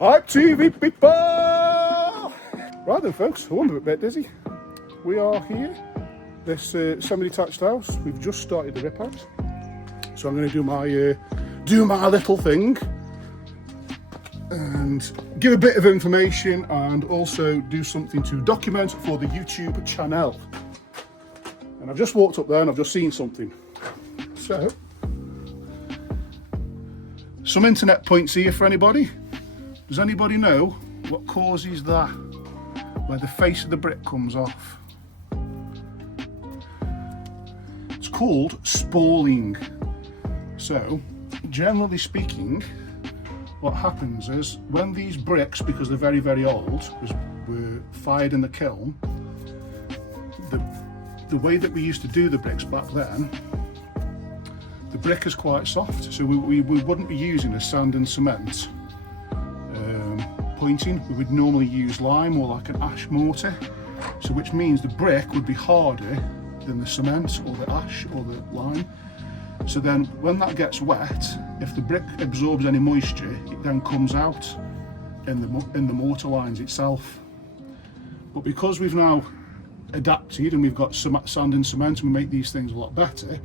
Hi TV people! Right then folks, I wonder a bit dizzy. We are here, this semi-detached house. We've just started the rip out. So I'm going to do my little thing and give a bit of information and also do something to document for the YouTube channel. And I've just walked up there and I've just seen something. So, some internet points here for anybody. Does anybody know what causes that, where the face of the brick comes off? It's called spalling. So, generally speaking, what happens is when these bricks, because they're very, very old, were fired in the kiln, the way that we used to do the bricks back then, the brick is quite soft, so we wouldn't be using a sand and cement pointing. We would normally use lime or like an ash mortar, so which means the brick would be harder than the cement or the ash or the lime. So then when that gets wet, if the brick absorbs any moisture, it then comes out in the mortar lines itself. But because we've now adapted and we've got sand and cement and we make these things a lot better,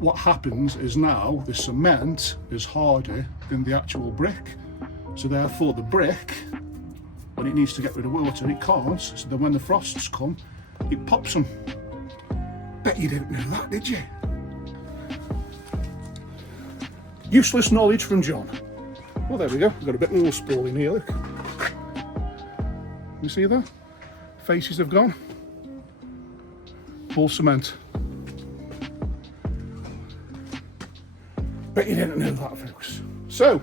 what happens is now the cement is harder than the actual brick, so therefore the brick, when it needs to get rid of water, it can't, so then when the frosts come, it pops them. Bet you didn't know that, did you? Useless knowledge from John. Well, there we go, we've got a bit more spalling here, look. You see that? Faces have gone. All cement. Bet you didn't know that, folks. So,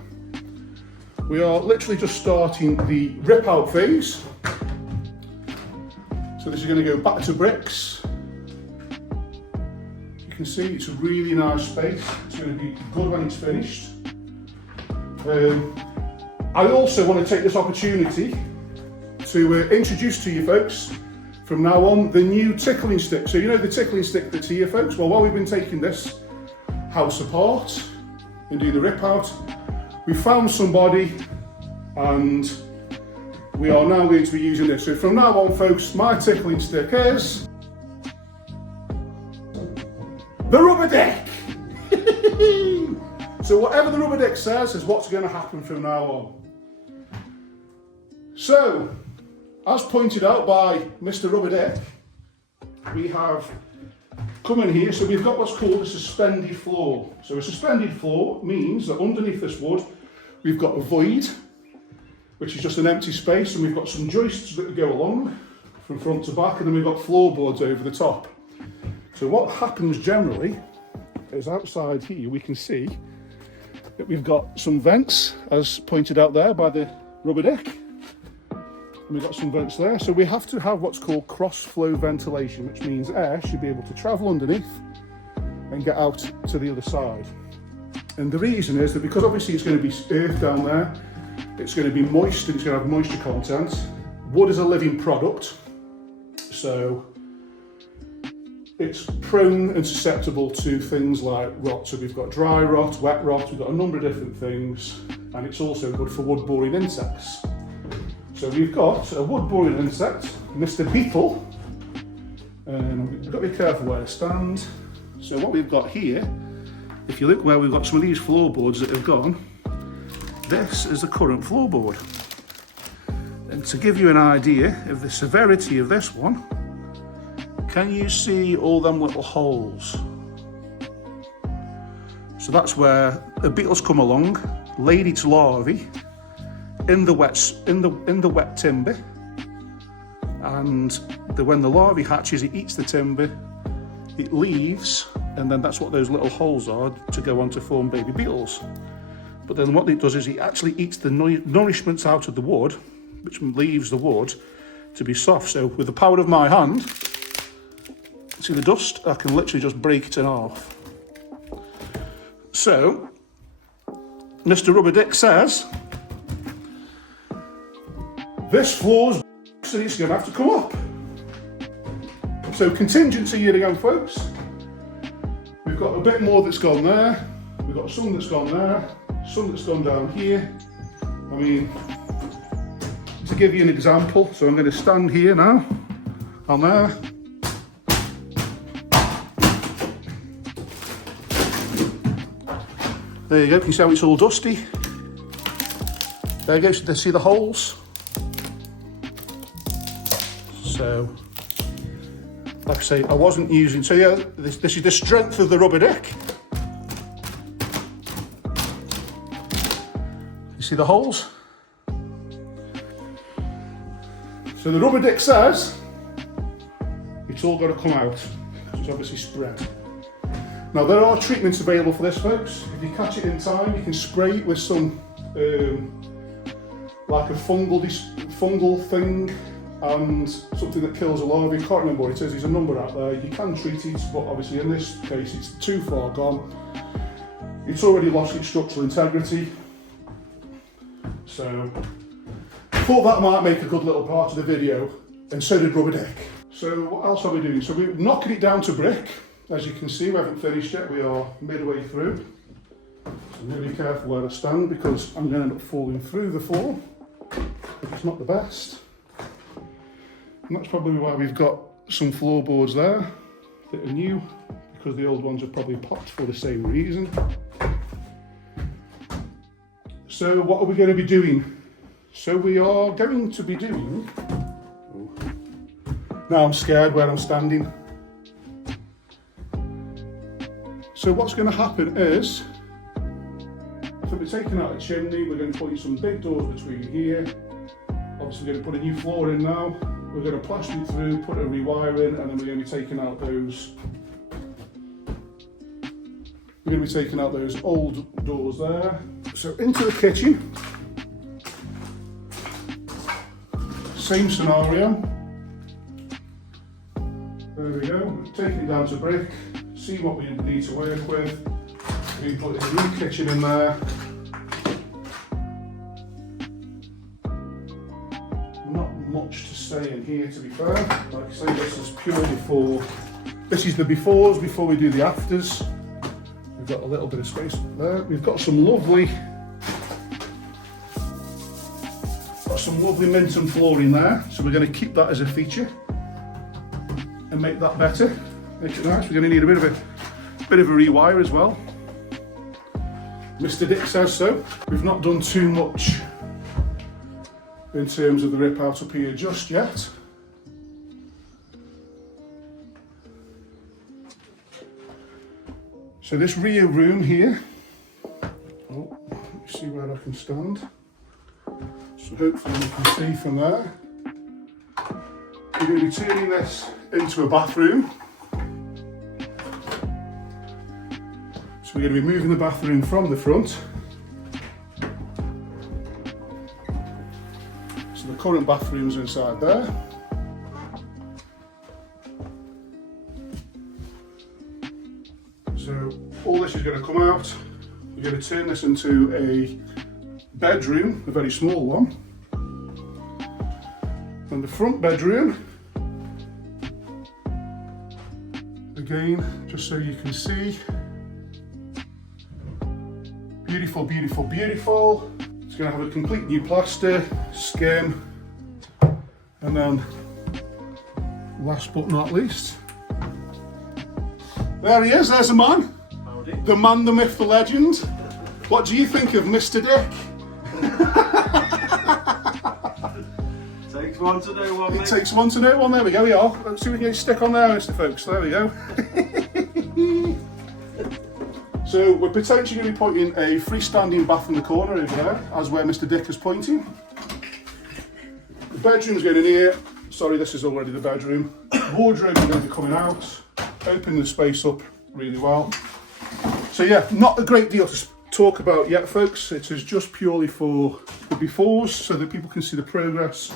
we are literally just starting the rip out phase. So this is going to go back to bricks. You can see it's a really nice space. It's going to be good when it's finished. I also want to take this opportunity to introduce to you folks, from now on, the new tickling stick. So you know the tickling stick that's here, folks? Well, while we've been taking this house apart and do the rip out, we found somebody and we are now going to be using this. So from now on, folks, my tickling stick is the rubber deck. So whatever the rubber deck says is what's going to happen from now on. So, as pointed out by Mr. Rubber Deck, we have come in here, so we've got what's called a suspended floor. So a suspended floor means that underneath this wood, we've got a void, which is just an empty space, and we've got some joists that go along from front to back, and then we've got floorboards over the top. So what happens generally is outside here, we can see that we've got some vents, as pointed out there by the Rubber Deck. And we've got some vents there, so we have to have what's called cross-flow ventilation, which means air should be able to travel underneath and get out to the other side. And the reason is that because obviously it's going to be earth down there, it's going to be moist and it's going to have moisture content. Wood is a living product, so it's prone and susceptible to things like rot. So we've got dry rot, wet rot, we've got a number of different things, and it's also good for wood-boring insects. So we've got a wood-boring insect, Mr. Beetle, and we've got to be careful where to stand. So what we've got here, if you look where we've got some of these floorboards that have gone, this is the current floorboard. And to give you an idea of the severity of this one, can you see all them little holes? So that's where a beetle's come along, laid its larvae in the wet timber, and when the larvae hatches, it eats the timber, it leaves, and then that's what those little holes are to go on to form baby beetles. But then what it does is it actually eats the nourishments out of the wood, which leaves the wood to be soft. So with the power of my hand, see the dust? I can literally just break it in half. So, Mr. Rubber Dick says, this floor's so it's going to have to come up. So contingency here again, folks. We've got a bit more that's gone there. We've got some that's gone there. some that's gone down here. I mean, to give you an example, so I'm going to stand here now, on there. There you go, can you see how it's all dusty? There you go, so you see the holes? So, like I say, I wasn't using, so yeah, this is the strength of the rubber deck. You see the holes? So the rubber deck says it's all got to come out, because it's obviously spread. Now there are treatments available for this, folks. If you catch it in time, you can spray it with some like a fungal thing and something that kills a larvae. I can't remember what it is. There's a number out there. You can treat it, but obviously in this case it's too far gone. It's already lost its structural integrity. So I thought that might make a good little part of the video, and so did rubber deck. So what else are we doing? So we're knocking it down to brick. As you can see, we haven't finished yet, we are midway through. So I'm going to be careful where I stand because I'm going to end up falling through the floor, which is not the best. And that's probably why we've got some floorboards there that are new, because the old ones are probably popped for the same reason. So what are we going to be doing? So we are going to be doing... Now I'm scared where I'm standing. So what's going to happen is, so we're taking out a chimney, we're going to put in some big doors between here. Obviously we're going to put a new floor in now. We're going to plaster it through, put a rewire in, and then we're going to be taking out those. We're going to be taking out those old doors there. So into the kitchen. Same scenario. There we go. Taking it down to brick. See what we need to work with. We put a new kitchen in there. Not much to say in here, to be fair. Like I say, this is purely for, this is the befores before we do the afters. We've got a little bit of space there. We've got some lovely mint and flooring there, so we're going to keep that as a feature and make that better. Make it nice. We're going to need a bit of a rewire as well. Mr. Dick says so. We've not done too much in terms of the rip out up here just yet. So this rear room here, oh, let me see where I can stand. So hopefully you can see from there. We're going to be turning this into a bathroom. So we're going to be moving the bathroom from the front. So the current bathroom's inside there. So all this is going to come out. We're going to turn this into a bedroom, a very small one. And the front bedroom, again, just so you can see, beautiful, beautiful, beautiful. It's going to have a complete new plaster, skim, and then last but not least, there he is, there's a man. Howdy. The man, the myth, the legend. What do you think of Mr. Dick? Takes one to know one. It takes one to know one, there we go, we are. Let's see if we can get a stick on there, Mr. Folks, there we go. So we're potentially going to be putting a freestanding bath in the corner over there, as where Mr. Dick is pointing. The bedroom's going in here. Sorry, this is already the bedroom. Wardrobe is going to be coming out, opening the space up really well. So yeah, not a great deal to talk about yet, folks. It is just purely for the befores, so that people can see the progress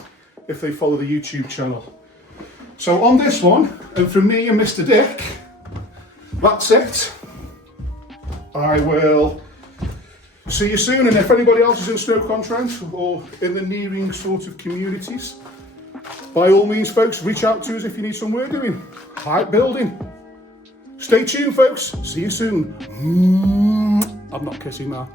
if they follow the YouTube channel. So on this one, and from me and Mr. Dick, that's it. I will see you soon, and if anybody else is in Stoke-on-Trent or in the nearing sort of communities, by all means, folks, reach out to us if you need some work doing. Hype building. Stay tuned, folks. See you soon. I'm not kissing now.